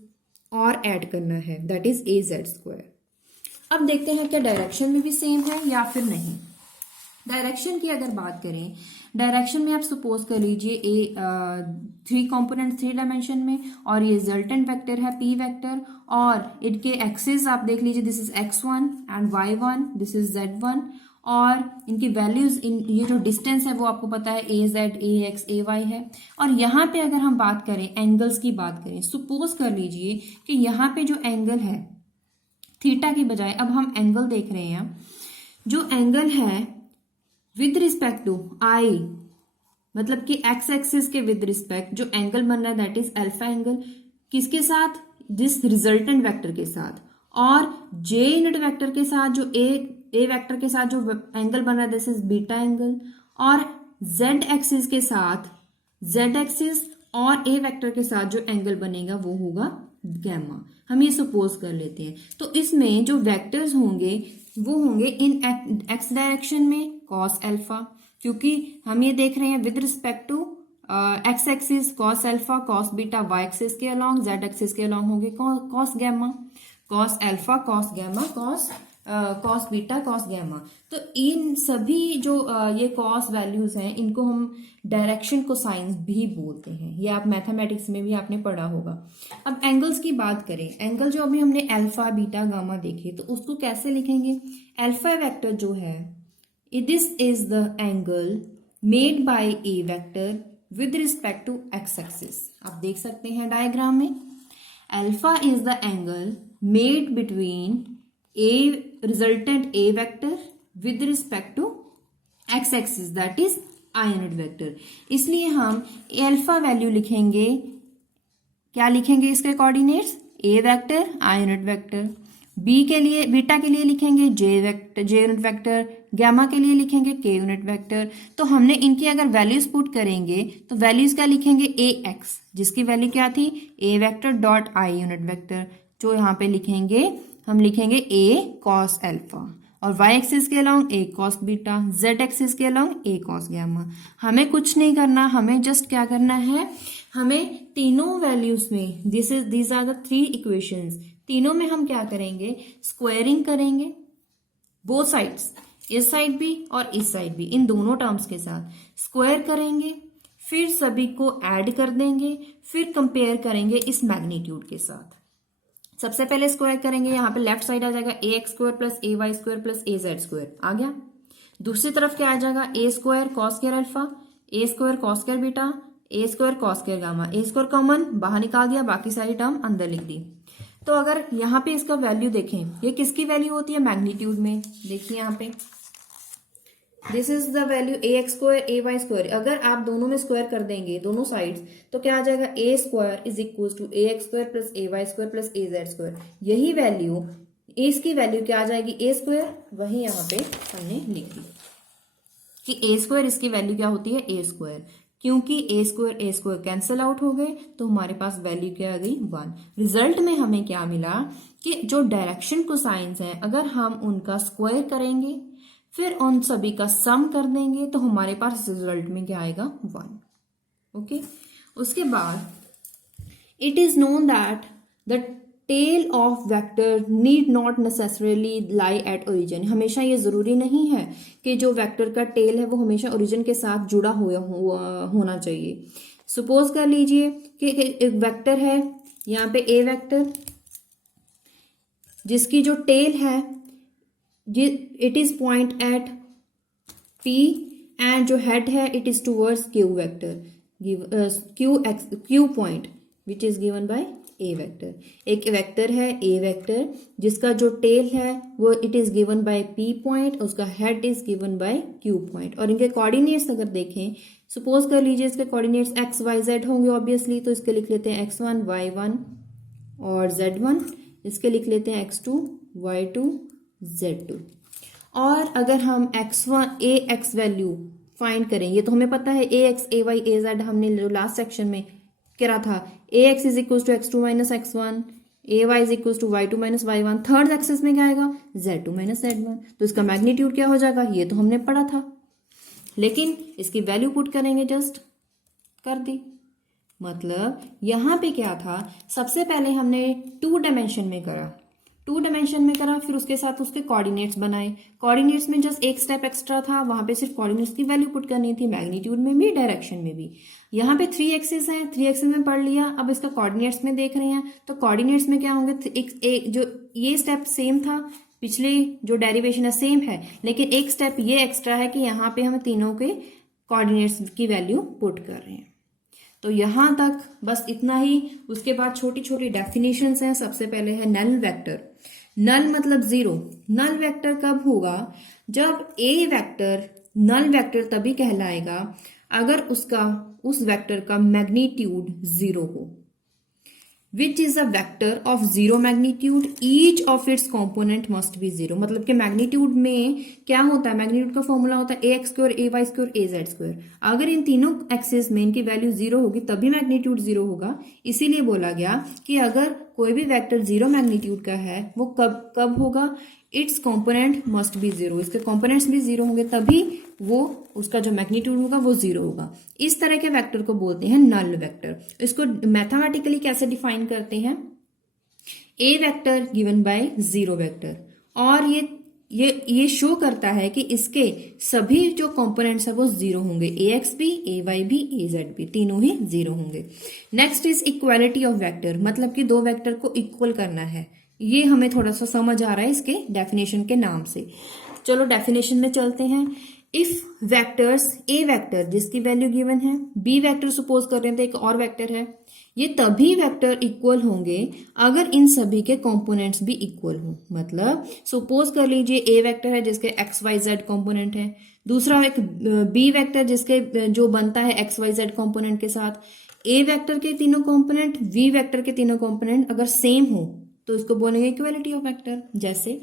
और ऐड करना है, that is a Z square. अब देखते हैं क्या डायरेक्शन में भी सेम है या फिर नहीं। डायरेक्शन की अगर बात करें, डायरेक्शन में आप सपोज कर लीजिए ए 3 कॉम्पोनेंट 3 डायमेंशन में और ये रिजल्टेंट वेक्टर है पी वेक्टर, और इनके एक्सिस आप देख लीजिए, this is x1 and y1, this is z1, और इनकी वैल्यूज ये जो डिस्टेंस है वो आपको पता है A Z A X A Y है। और यहाँ पे अगर हम बात करें एंगल्स की बात करें, सपोज कर लीजिए कि यहाँ पे जो एंगल है थीटा की बजाय अब हम एंगल देख रहे हैं, जो एंगल है विद रिस्पेक्ट टू आई, मतलब कि एक्स एक्सिस के विद रिस्पेक्ट जो एंगल बन रहा है दैट इज अल्फा एंगल, किसके साथ, दिस रिजल्टेंट वेक्टर के साथ, और जे यूनिट वेक्टर के साथ जो ए वेक्टर के साथ जो एंगल बन रहा है दिस इज बीटा एंगल, और जेड एक्सिस के साथ जेड एक्सिस और ए वेक्टर के साथ जो एंगल बनेगा वो होगा गैमा, हम ये सपोज कर लेते हैं। तो इसमें जो वेक्टर्स होंगे वो होंगे इन एक्स डायरेक्शन में कॉस अल्फा, क्योंकि हम ये देख रहे हैं with respect to x axis cos alpha cos beta, y axis के अलॉन्ग जेड एक्सिस के अलॉन्ग होंगे cos gamma, cos alpha cos gamma cos beta cos gamma. तो इन सभी जो ये कॉस वैल्यूज हैं इनको हम डायरेक्शन को साइंस भी बोलते हैं, ये आप मैथमेटिक्स में भी आपने पढ़ा होगा। अब एंगल्स की बात करें, एंगल जो अभी हमने अल्फा बीटा गामा देखे तो उसको कैसे लिखेंगे, अल्फा वेक्टर जो है this is the angle made by A vector with respect to x axis. आप देख सकते हैं डायग्राम में, alpha is the angle made between a resultant a vector with respect to x axis, that is i unit vector. इसलिए हम alpha value लिखेंगे, क्या लिखेंगे इसके coordinates, a vector i unit vector. B के लिए, बीटा के लिए लिखेंगे जे वेक्टर, जे यूनिट वेक्टर। गामा के लिए लिखेंगे के यूनिट वेक्टर। तो हमने इनकी अगर वैल्यूज पुट करेंगे तो वैल्यूज क्या लिखेंगे, ए एक्स, जिसकी वैल्यू क्या थी, A vector dot I unit vector. जो यहाँ पे लिखेंगे, हम लिखेंगे ए कॉस अल्फा, और y एक्सिस के along A cos beta, z axis के अलोंग ए कॉस गामा। हमें कुछ नहीं करना, हमें जस्ट क्या करना है, हमें तीनों वैल्यूज में, these are the three equations, तीनों में हम क्या करेंगे, स्क्वायरिंग करेंगे बोथ साइड्स, इस साइड भी और इस साइड भी, इन दोनों टर्म्स के साथ स्क्वायर करेंगे, फिर सभी को ऐड कर देंगे, फिर कंपेयर करेंगे इस मैग्नीट्यूड के साथ। सबसे पहले स्क्वायर करेंगे, यहाँ पे लेफ्ट साइड आ जाएगा ए एक्स स्क्वायर प्लस ए वाई स्क्वायर प्लस ए जेड स्क्वायर, आ गया। दूसरी तरफ क्या आ जाएगा, A square cos square alpha, A square cos square beta, A square cos square gamma. A square common बाहर निकाल दिया, बाकी सारी टर्म अंदर लिख दी। तो अगर यहाँ पे इसका वैल्यू देखें, ये किसकी वैल्यू होती है, मैग्नीट्यूड में। देखिए यहाँ पे this is the value a x square a Y square. अगर आप दोनों में स्क्वायर कर देंगे दोनों साइड्स, तो क्या आ जाएगा, A square is equal to A x square plus A Y square plus A Z square. यही वैल्यू, इसकी वैल्यू क्या आ जाएगी, ए स्क्वायर, वही यहाँ पे हमने लिख दी कि ए स्क्वायर, इसकी वैल्यू क्या होती है, ए स्क्वायर। क्योंकि ए स्क्वायर कैंसिल आउट हो गए, तो हमारे पास वैल्यू क्या आ गई, 1। रिजल्ट में हमें क्या मिला कि जो डायरेक्शन कोसाइंस हैं, अगर हम उनका स्क्वायर करेंगे फिर उन सभी का सम कर देंगे, तो हमारे पास रिजल्ट में क्या आएगा, 1। ओके, उसके बाद it is known that the tail of vector need not necessarily lie at origin. हमेशा ये जरूरी नहीं है कि जो वेक्टर का टेल है वो हमेशा ओरिजिन के साथ जुड़ा होना चाहिए। सपोज कर लीजिए कि एक वेक्टर है, यहाँ पे ए वेक्टर, जिसकी जो टेल है it is point at P, and जो हेड है it is towards Q vector, Q point which is given by A vector. एक वेक्टर है ए वेक्टर, जिसका जो टेल है वो it is given by P point, उसका head is given by Q point. और इनके कोऑर्डिनेट्स अगर देखें, सपोज कर लीजिए इसके कोऑर्डिनेट्स x y z होंगे ऑब्वियसली, तो इसके लिख लेते हैं x1 y1 और z1, इसके लिख लेते हैं x2 y2 z2। और अगर हम x1 ए एक्स वैल्यू फाइंड करेंगे, तो हमें पता है A X A Y A Z, हमने लास्ट सेक्शन में करा था, A X is equal to x2 minus x1, A Y is equal to y2 minus y1। Third axis में क्या आएगा, z2 माइनस z1। तो इसका मैग्नीट्यूड क्या हो जाएगा, ये तो हमने पढ़ा था, लेकिन इसकी वैल्यू पुट करेंगे, जस्ट कर दी। मतलब यहां पे क्या था, सबसे पहले हमने 2 डायमेंशन में करा, फिर उसके साथ उसके कोऑर्डिनेट्स बनाए। कोऑर्डिनेट्स में जस्ट एक स्टेप एक्स्ट्रा था, वहां पे सिर्फ कोऑर्डिनेट्स की वैल्यू पुट करनी थी, मैग्नीट्यूड में भी डायरेक्शन में भी। यहाँ पे 3 एक्सिस हैं, 3 एक्सिस में पढ़ लिया। अब इसका कोऑर्डिनेट्स में देख रहे हैं, तो कोऑर्डिनेट्स में क्या होंगे, एक जो ये स्टेप सेम था, पिछली जो डेरिवेशन है सेम है, लेकिन एक स्टेप ये एक्स्ट्रा है कि यहाँ पे हम तीनों के कोऑर्डिनेट्स की वैल्यू पुट कर रहे हैं। तो यहां तक बस इतना ही। उसके बाद छोटी छोटी डेफिनेशंस हैं। सबसे पहले है नल वेक्टर। नल मतलब जीरो। नल वेक्टर कब होगा, जब ए वेक्टर नल वेक्टर तभी कहलाएगा अगर उस वेक्टर का मैग्नीट्यूड जीरो हो। Which is a vector of zero magnitude, each of its component must be zero. मतलब कि मैग्नीट्यूड में क्या होता है, मैग्नीट्यूड का फॉर्मूला होता है A x square a Y square a Z square. अगर इन तीनों एक्सिस में इनकी वैल्यू जीरो होगी तभी मैग्नीट्यूड जीरो होगा। इसीलिए बोला गया कि अगर कोई भी वेक्टर जीरो मैग्नीट्यूड का है वो कब होगा, its component must be zero. इसके कॉम्पोनेंट्स भी जीरो होंगे तभी वो उसका जो मैग्नीट्यूड होगा वो जीरो होगा। इस तरह के वेक्टर को बोलते हैं नल वेक्टर। इसको मैथमेटिकली कैसे डिफाइन करते हैं, A vector given by zero vector, और ये शो करता है कि इसके सभी जो कंपोनेंट्स है वो जीरो होंगे। ए एक्स भी, ए वाई भी, ए जेड भी, तीनों ही जीरो होंगे। Next is equality of vector, मतलब कि दो वेक्टर को इक्वल करना है। ये हमें थोड़ा सा समझ आ रहा है इसके डेफिनेशन के नाम से। चलो डेफिनेशन में चलते हैं। इफ वेक्टर्स ए वेक्टर जिसकी वैल्यू गिवन है, बी वेक्टर सपोज कर रहे हैं तो एक और वेक्टर है, ये तभी वेक्टर इक्वल होंगे अगर इन सभी के कंपोनेंट्स भी इक्वल हों। मतलब सपोज कर लीजिए ए वेक्टर है जिसके एक्स वाई जेड कंपोनेंट है, दूसरा एक बी वेक्टर जिसके जो बनता है एक्स वाई जेड कंपोनेंट के साथ। ए वेक्टर के तीनों कंपोनेंट, बी वेक्टर के तीनों कंपोनेंट अगर सेम हो तो इसको बोलेंगे इक्वलिटी ऑफ वेक्टर। जैसे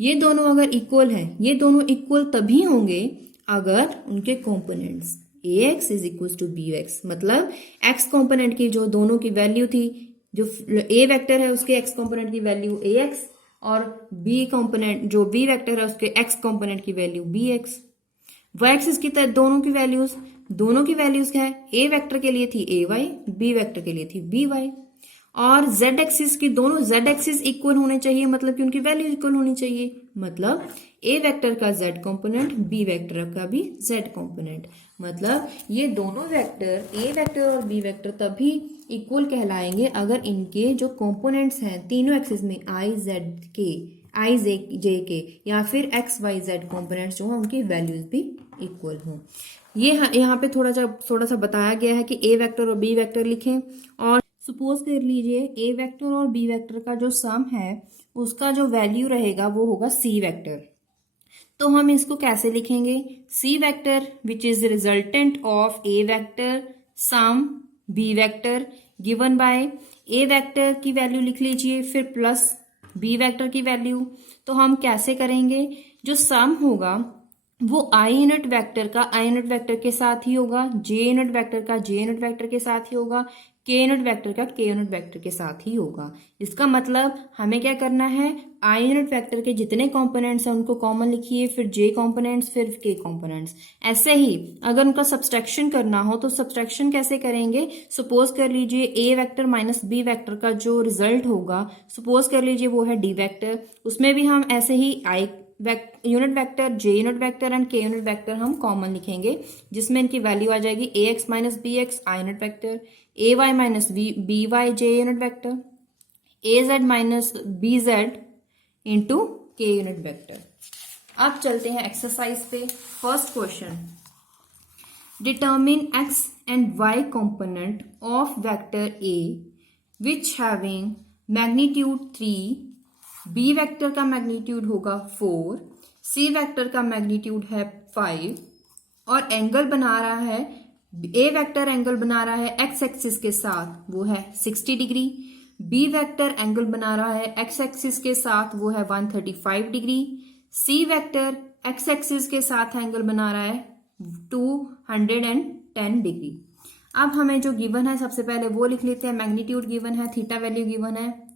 ये दोनों अगर इक्वल है, ये दोनों इक्वल तभी होंगे अगर उनके components ax is equal to bx, मतलब x कंपोनेंट की जो दोनों की वैल्यू थी, जो a वेक्टर है उसके x कंपोनेंट की वैल्यू ax और b कंपोनेंट जो b वेक्टर है उसके x कंपोनेंट की वैल्यू bx। y एक्सिस की दोनों की वैल्यूज क्या है, a वेक्टर के लिए थी ay, b वेक्टर के लिए थी by, और z एक्सिस की दोनों z एक्सिस इक्वल होने चाहिए, मतलब कि उनकी वैल्यू इक्वल होनी चाहिए। मतलब a वेक्टर का z कंपोनेंट, b वेक्टर का भी z कंपोनेंट, मतलब ये दोनों वेक्टर a वेक्टर और b वेक्टर तभी इक्वल कहलाएंगे अगर इनके जो कंपोनेंट्स हैं तीनों एक्सिस में i j के या फिर x y z कंपोनेंट्स जो हैं उनकी वैल्यूज भी इक्वल हों। ये यहाँ पे थोड़ा सा बताया गया है कि a वेक्टर और b वेक्टर लिखें, और सपोज कर लीजिए ए वेक्टर और बी वेक्टर का जो सम है उसका जो वैल्यू रहेगा वो होगा सी वेक्टर। तो हम इसको कैसे लिखेंगे, C vector which is resultant of A vector sum B vector given by A vector की वैल्यू लिख लीजिए फिर प्लस बी वेक्टर की वैल्यू। तो हम कैसे करेंगे, जो सम होगा वो आई यूनिट वेक्टर का आई यूनिट वेक्टर के साथ ही होगा, जे यूनिट वेक्टर का जे यूनिट वेक्टर के साथ ही होगा, के यूनिट वेक्टर का के यूनिट वेक्टर के साथ ही होगा। इसका मतलब हमें क्या करना है, आई यूनिट वेक्टर के जितने कंपोनेंट्स हैं उनको कॉमन लिखिए, फिर जे कंपोनेंट्स फिर के कंपोनेंट्स। ऐसे ही अगर उनका सब्सट्रैक्शन करना हो तो सब्सट्रैक्शन कैसे करेंगे, सपोज कर लीजिए ए वेक्टर माइनस बी वेक्टर का जो रिजल्ट होगा सपोज कर लीजिए वो है डी वेक्टर, उसमें भी हम ऐसे ही I unit vector, J unit vector and K unit vector हम कॉमन लिखेंगे, जिसमें इनकी वैल्यू आ जाएगी A X minus B X I unit vector, A Y minus B Y J unit vector, A Z minus B Z into K unit vector. अब चलते हैं exercise पे। First question, determine X and Y component of vector A which having magnitude 3, B vector का magnitude होगा 4, C vector का magnitude है 5 और angle बना रहा है, ए वेक्टर एंगल बना रहा है एक्स एक्सिस के साथ वो है 60 डिग्री, बी वेक्टर एंगल बना रहा है एक्स एक्सिस के साथ वो है 135 degree, C vector x axis के साथ एंगल बना रहा है 210 डिग्री। अब हमें जो गिवन है सबसे पहले वो लिख लेते हैं, मैग्नीट्यूड गिवन है, थीटा वैल्यू गिवन है,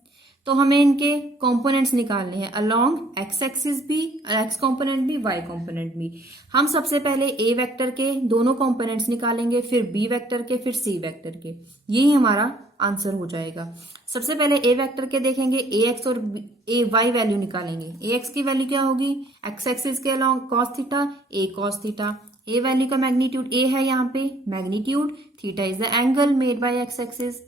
तो हमें इनके कंपोनेंट्स निकालने हैं अलोंग एक्स एक्सिस भी, एक्स कंपोनेंट भी, वाई कंपोनेंट भी। हम सबसे पहले ए वेक्टर के दोनों कंपोनेंट्स निकालेंगे, फिर बी वेक्टर के, फिर सी वेक्टर के, यही हमारा आंसर हो जाएगा। सबसे पहले ए वेक्टर के देखेंगे, ए एक्स और ए वाई वैल्यू निकालेंगे। ए एक्स की वैल्यू क्या होगी, एक्स एक्सिस के अलोंग कॉस थीटा, ए कॉस थीटा, ए वैल्यू का मैग्नीट्यूड ए है यहाँ पे magnitude, theta is the angle made bye X axis.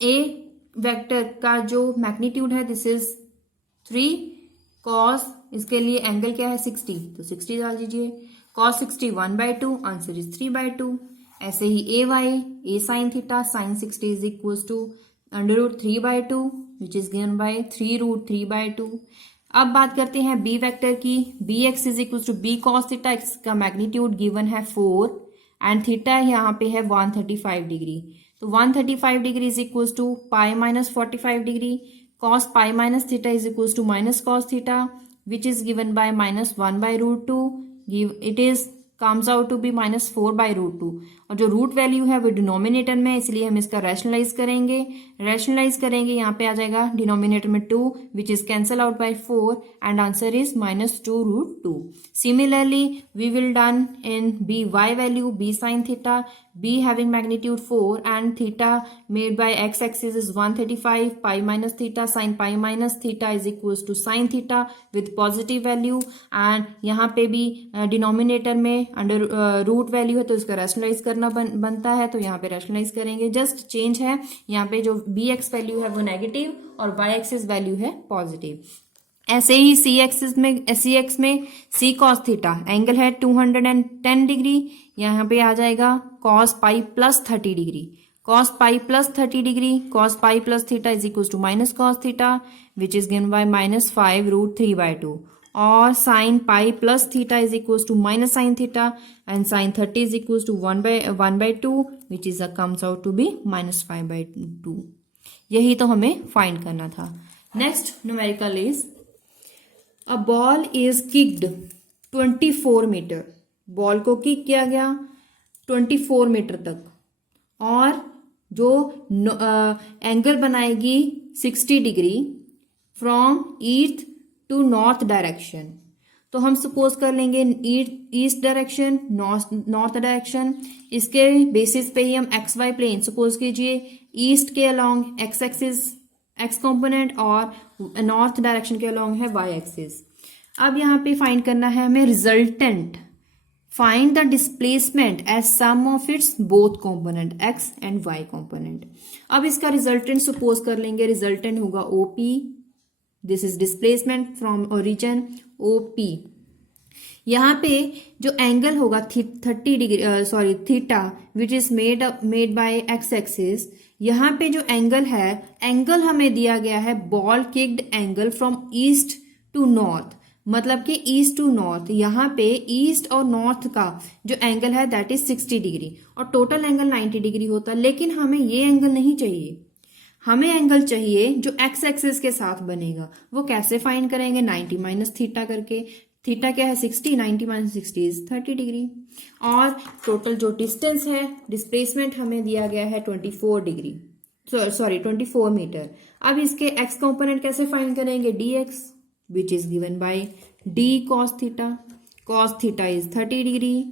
A vector का जो मैग्नीट्यूड है दिस इज 3 कॉस, इसके लिए एंगल क्या है 60, तो 60 डाल दीजिए, कॉस 60 1/2, आंसर इज 3/2। ऐसे ही A Y, A sine theta, sine 60 is equal to √3/2 which is given by 3√3/2। अब बात करते हैं बी वेक्टर की, B X is equal to B cos theta, इसका मैग्नीट्यूड गिवन है 4 एंड थीटा यहाँ पे है 135 डिग्री, तो 135 degree is equal to pi minus 45 degree, cos pi minus theta is equal to minus cos theta which is given by -1/√2, it is comes out to be -4/√2, और जो root value है वो denominator में, इसलिए हम इसका rationalise करेंगे, यहाँ पे आ जाएगा डिनोमिनेटर में 2 which is cancel out by 4 and answer is -2√2। Similarly we will done in b y value, b sine theta, b having magnitude 4 and theta made by x axis is 135, pi minus theta sin pi minus theta is equals to sin theta with positive value, and यहाँ पे भी denominator में under root value है तो इसका rationalise करना बनता है, तो यहाँ पे रैशनलाइज करेंगे, जस्ट चेंज है, यहाँ पे जो बी एक्स वैल्यू है वो नेगेटिव और वाई एक्सिस वैल्यू है पॉजिटिव। ऐसे ही सी एक्स में सी कॉस थीटा एंगल है 210 डिग्री, यहाँ पे आ जाएगा cos pi plus 30 degree, cos pi plus 30 degree, cos pi plus theta is equal to minus cos theta which is given by -5√3/2, और sine pi plus theta is equal to minus sine theta and sine 30 is equal to 1/2 which is comes out to be -5/2। यही तो हमें find करना था। Next numerical is a ball is kicked 24 metre, ball को kick किया गया 24 metre तक, और जो एंगल बनाएगी 60 degree from east to north direction. तो हम सपोज कर लेंगे ईस्ट डायरेक्शन, नॉर्थ डायरेक्शन, इसके बेसिस पे ही हम एक्स वाई प्लेन सपोज कीजिए, ईस्ट के along x axis x component और नॉर्थ डायरेक्शन के अलोंग है वाई एक्सिस। अब यहाँ पे फाइंड करना है हमें resultant, find the displacement as sum of its both component x and Y component. अब इसका रिजल्टेंट सपोज कर लेंगे, रिजल्टेंट होगा OP, this is displacement from origin OP. यहाँ पे जो एंगल होगा 30 degree theta which is made by X axis, यहाँ पे जो एंगल है, एंगल हमें दिया गया है ball kicked angle from east to north, मतलब कि ईस्ट टू नॉर्थ। यहाँ पे ईस्ट और नॉर्थ का जो एंगल है दैट इज 60 डिग्री और टोटल एंगल 90 डिग्री होता है। लेकिन हमें ये एंगल नहीं चाहिए, हमें एंगल चाहिए जो एक्स एक्सिस के साथ बनेगा। वो कैसे फाइंड करेंगे? 90 माइनस थीटा करके। थीटा क्या है? 60, 90 माइनस 60 इज 30 डिग्री। और टोटल जो डिस्टेंस है, डिस्प्लेसमेंट हमें दिया गया है 24 डिग्री, सॉरी 24 मीटर। अब इसके एक्स कंपोनेंट कैसे फाइंड करेंगे? dx which is given bye d cos theta. cos theta is 30 degree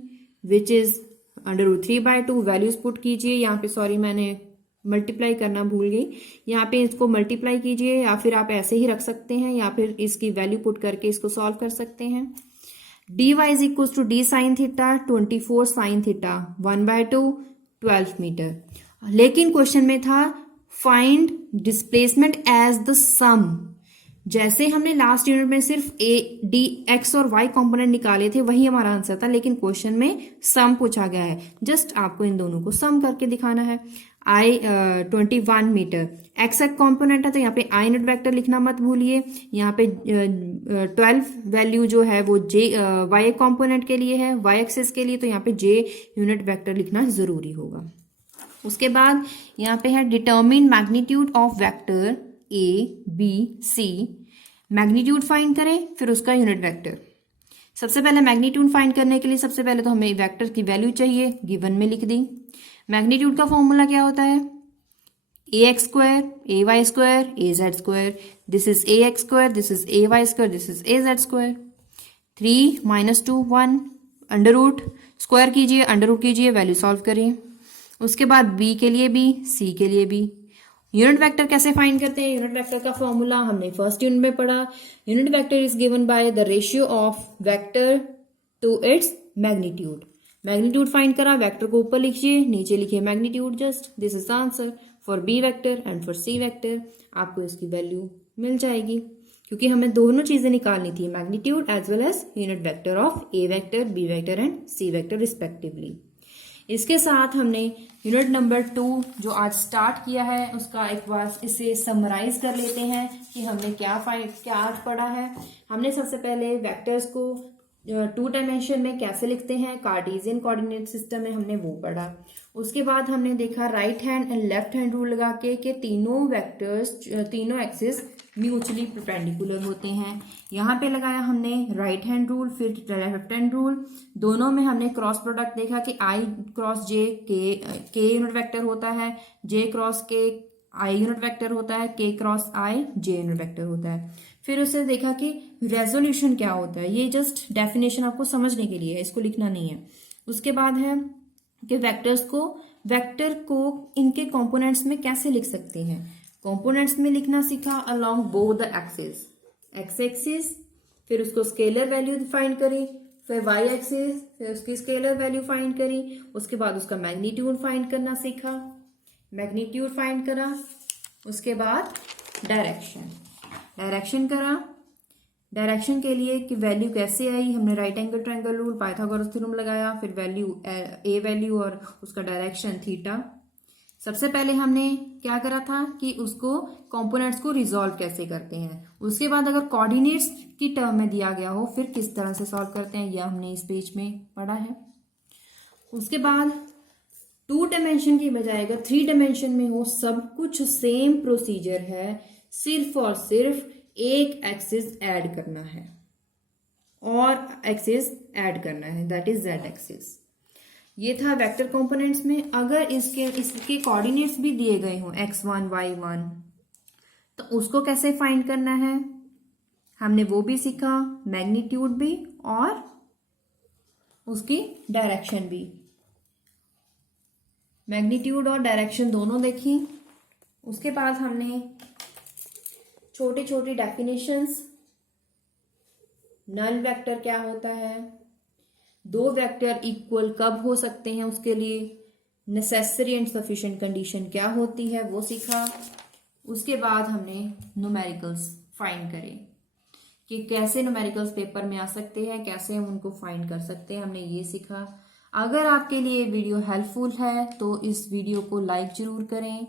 which is √3/2। Values put कीजिए यहाँ पे, सॉरी मैंने मल्टीप्लाई करना भूल गई, यहाँ पे इसको मल्टीप्लाई कीजिए, या फिर आप ऐसे ही रख सकते हैं, या फिर इसकी वैल्यू पुट करके इसको सॉल्व कर सकते हैं। dy is equal to d sine theta 24 sine theta 1/2 12 metre. लेकिन क्वेश्चन में था find displacement as the sum. जैसे हमने लास्ट यूनिट में सिर्फ डी एक्स और वाई कंपोनेंट निकाले थे, वही हमारा आंसर था, लेकिन क्वेश्चन में सम पूछा गया है। जस्ट आपको इन दोनों को सम करके दिखाना है। 21 मीटर एक्स एक कॉम्पोनेंट है, तो यहाँ पे आई यूनिट वेक्टर लिखना मत भूलिए। यहाँ पे 12 वैल्यू जो है वो जे वाई कॉम्पोनेंट के लिए है, वाई एक्सिस के लिए, तो यहाँ पे जे यूनिट वेक्टर लिखना जरूरी होगा। उसके बाद यहाँ पे है determine magnitude of vector a b c. Magnitude find करें, फिर उसका यूनिट वेक्टर। सबसे पहले मैग्नीट्यूड फाइंड करने के लिए सबसे पहले तो हमें वेक्टर की वैल्यू चाहिए, गिवन में लिख दी। मैग्नीट्यूड का फॉर्मूला क्या होता है? ax square a Y square a Z square, this is ax square, this is A Y square, this is a Z square. 3 - 2 1 under root, square कीजिए, अंडर रूट कीजिए, value solve करिए। उसके बाद b के लिए b, c के लिए b। Unit vector कैसे फाइंड करते हैं? यूनिट वेक्टर का फॉर्मूला हमने फर्स्ट यूनिट में पढ़ा। Unit vector is given by the ratio of vector to its magnitude. Magnitude find करा, वेक्टर को ऊपर लिखिए, नीचे लिखिए magnitude. Just this is the answer for b vector and for c vector. आपको इसकी वैल्यू मिल जाएगी, क्योंकि हमें दोनों चीजें निकालनी थी, magnitude as well as unit vector of A vector, b vector and c vector respectively. इसके साथ हमने यूनिट नंबर 2 जो आज स्टार्ट किया है उसका एक बार इसे समराइज कर लेते हैं कि हमने क्या आज पढ़ा है। हमने सबसे पहले वेक्टर्स को 2 डायमेंशन में कैसे लिखते हैं, कार्टेशियन कोऑर्डिनेट सिस्टम में हमने वो पढ़ा। उसके बाद हमने देखा right hand and left hand rule लगा के कि तीनों वेक्टर्स, तीनों एक्सिस म्यूचुअली परपेंडिकुलर होते हैं। यहाँ पे लगाया हमने राइट हैंड रूल, फिर लेफ्ट हैंड रूल। दोनों में हमने क्रॉस प्रोडक्ट देखा कि आई क्रॉस जे के यूनिट वेक्टर होता है, जे क्रॉस के आई यूनिट वेक्टर होता है, के क्रॉस आई जे यूनिट वेक्टर होता है। फिर उससे देखा कि रेजोल्यूशन क्या होता है, ये जस्ट डेफिनेशन आपको समझने के लिए है, इसको लिखना नहीं है। उसके बाद है कि वेक्टर को इनके कंपोनेंट्स में कैसे लिख सकते हैं। कंपोनेंट्स में लिखना सीखा along both the axis, x axis, फिर उसको स्केलर वैल्यू फाइंड करी, फिर वाई एक्सिस, फिर उसकी स्केलर वैल्यू फाइंड करी। उसके बाद उसका मैग्नीट्यूड फाइंड करना सीखा, मैग्नीट्यूड फाइंड करा। उसके बाद डायरेक्शन करा, डायरेक्शन के लिए कि वैल्यू कैसे आई, हमने right angle triangle rule, Pythagoras theorem लगाया, फिर वैल्यू ए वैल्यू और उसका डायरेक्शन थीटा। सबसे पहले हमने क्या करा था कि उसको कंपोनेंट्स को रिजॉल्व कैसे करते हैं, उसके बाद अगर कोऑर्डिनेट्स की टर्म में दिया गया हो फिर किस तरह से सॉल्व करते हैं, यह हमने इस पेज में पढ़ा है। उसके बाद 2 डायमेंशन की बजाय अगर 3 डायमेंशन में हो, सब कुछ सेम प्रोसीजर है, सिर्फ और सिर्फ एक एक्सिस ऐड करना है और एक्सिस ऐड करना है, दैट इज जेड एक्सिस। ये था वेक्टर कंपोनेंट्स में। अगर इसके कोऑर्डिनेट्स भी दिए गए हों x1 y1, तो उसको कैसे फाइंड करना है हमने वो भी सीखा, मैग्नीट्यूड भी और उसकी डायरेक्शन भी, मैग्नीट्यूड और डायरेक्शन दोनों देखी। उसके बाद हमने छोटी छोटी डेफिनेशंस, नल वेक्टर क्या होता है, 2 वेक्टर इक्वल कब हो सकते हैं उसके लिए नेसेसरी एंड सफिशिएंट कंडीशन क्या होती है वो सीखा। उसके बाद हमने न्यूमेरिकल्स फाइंड करे कि कैसे न्यूमेरिकल्स पेपर में आ सकते हैं, कैसे हम उनको फाइंड कर सकते हैं, हमने ये सीखा। अगर आपके लिए वीडियो हेल्पफुल है तो इस वीडियो को लाइक जरूर करें,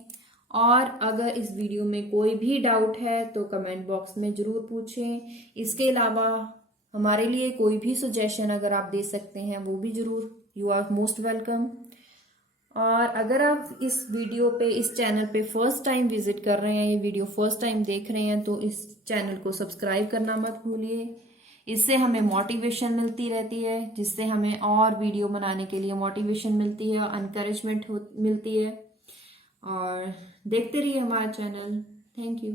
और अगर इस वीडियो में कोई भी डाउट है तो कमेंट बॉक्स में जरूर पूछें। इसके अलावा हमारे लिए कोई भी सजेशन अगर आप दे सकते हैं वो भी जरूर, यू आर मोस्ट वेलकम। और अगर आप इस वीडियो पे, इस चैनल पे फर्स्ट टाइम विजिट कर रहे हैं, ये वीडियो फर्स्ट टाइम देख रहे हैं, तो इस चैनल को सब्सक्राइब करना मत भूलिए। इससे हमें मोटिवेशन मिलती रहती है, जिससे हमें और वीडियो बनाने के लिए मोटिवेशन मिलती है, एनकरेजमेंट मिलती है। और देखते रहिए हमारा चैनल। Thank you.